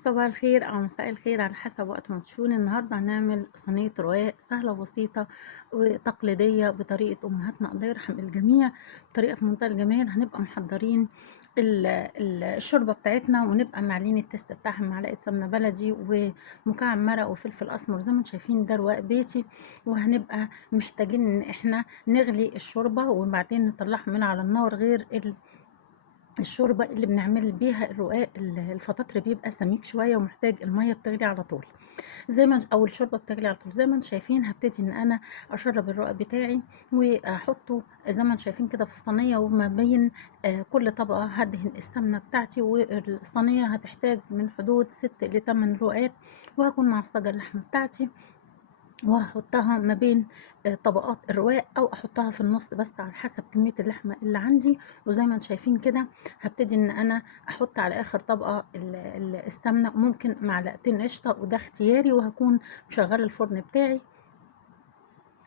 صباح الخير أو مساء الخير على حسب وقت ما تشوفوني. النهارده هنعمل صينية رقاق سهلة وبسيطة وتقليدية بطريقة أمهاتنا الله يرحم الجميع، بطريقة في منتهى الجمال. هنبقى محضرين الشوربة بتاعتنا، ونبقى معلين التست بتاعها معلقة سمنة بلدي ومكعب مرق وفلفل أسمر زي ما انتم شايفين، ده رقاق بيتي. وهنبقى محتاجين إن احنا نغلي الشوربة وبعدين نطلعها من على النار، غير الشوربة اللي بنعمل بيها الرقاق الفطاطري بيبقى سميك شوية ومحتاج المية بتغلي على طول، زي ما او الشوربة بتغلي على طول. زي ما انتم شايفين هبتدي ان انا اشرب الرقاق بتاعي واحطه زي ما انتم شايفين كده في الصينية، وما بين كل طبقة هدهن السمنة بتاعتي. والصينية هتحتاج من حدود 6 ل8 رقاق، وهكون معصجة اللحمة بتاعتي وهاحطها ما بين طبقات الرقاق، او احطها في النص بس على حسب كمية اللحمة اللي عندي. وزي ما انتم شايفين كده هبتدي ان انا احط على اخر طبقة السمنة، ممكن معلقتين قشطة وده اختياري، وهكون مشغلة الفرن بتاعي.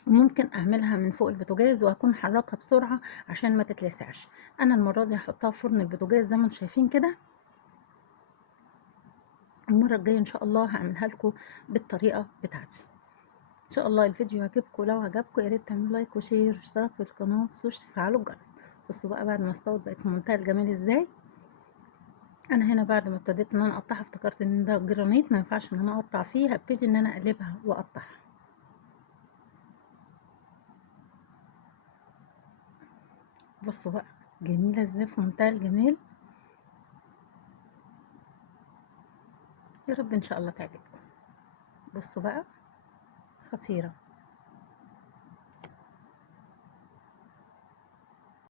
وممكن اعملها من فوق البوتاجاز وهكون محركها بسرعة عشان ما تتلسعش. انا المرة دي هحطها في فرن البوتاجاز زي ما انتم شايفين كده. المرة الجاية ان شاء الله هعملها لكم بالطريقة بتاعتي. ان شاء الله الفيديو عجبكم، لو عجبكم يا ريت تعملوا لايك وشير واشتراك في القناه، متنسوش تفعلوا الجرس. بصوا بقى بعد ما استوت بقت في منتهى الجمال ازاي. انا هنا بعد ما ابتديت ان انا اقطعها افتكرت ان ده جرانيت ما ينفعش ان انا اقطع فيه، هبتدي ان انا اقلبها واقطعها. بصوا بقى جميله ازاي، في منتهى الجمال. يا رب ان شاء الله تعجبكم. بصوا بقى خطيره.